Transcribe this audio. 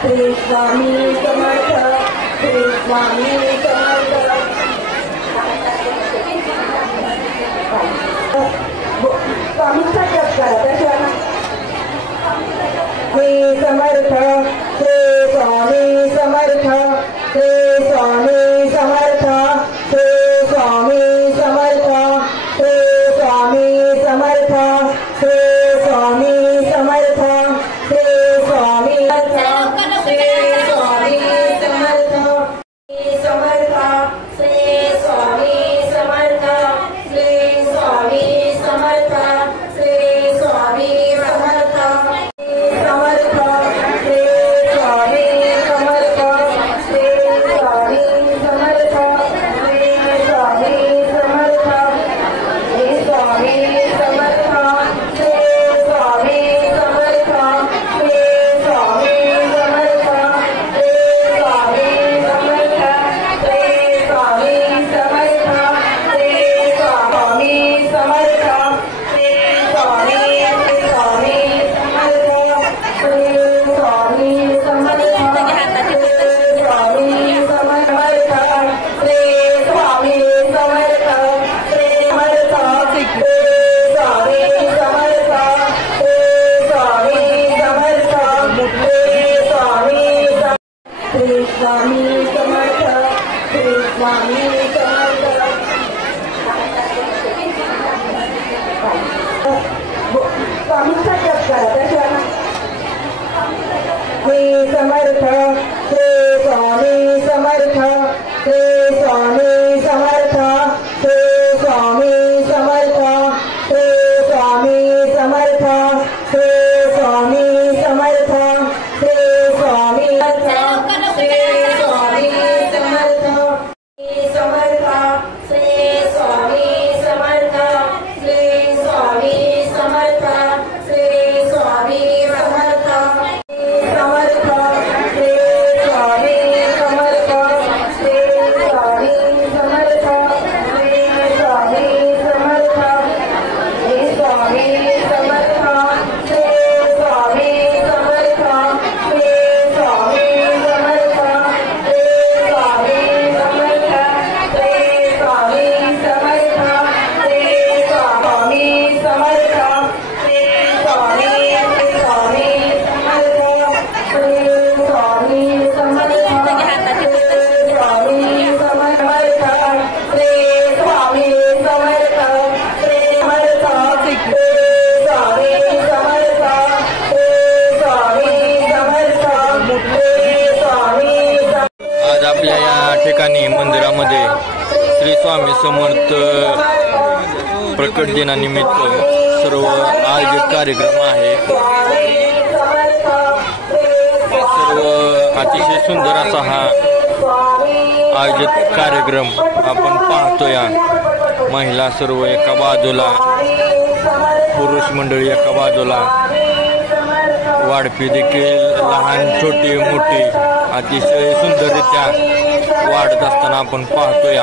श्री स्वामी समर्थ, श्री स्वामी समर्थ। स्वामीचा जप करा त्याशिवाय श्री समर्थ, श्री स्वामी समर्थ, श्री स्वामी समर्थ, श्री स्वामी समर्थ, श्री स्वामी समर्थ, श्री स्वामी समर्थ, श्री स्वामी समर्थ, श्री स्वामी समर्थ, श्री समर्थ, श्री स्वामी समर्थ, श्री स्वामी समर्थ, श्री स्वामी समर्थ, स्वामी समर्थ, श्री स्वामी समर्थ। स्वामीचा जप करा त्याशिवाय श्री समर्थ, श्री स्वामी समर्थ, श्री स्वामी समर्थ, श्री स्वामी समर्थ, श्री स्वामी समर्थ, श्री स्वामी समर्थ, श्री स्वामी आपल्या या ठिकाणी मंदिरामध्ये श्री स्वामी समर्थ प्रकट दिनानिमित्त सर्व आयोजित कार्यक्रम आहे। सर्व अतिशय सुंदर असा हा आयोजित कार्यक्रम आपण पाहतोय। महिला सर्व एका बाजूला, पुरुष मंडळी एका बाजूला, वाढपी देखील लहान छोटी मोठी अतिशय सुंदररित्या वाढत असताना आपण पाहतोय।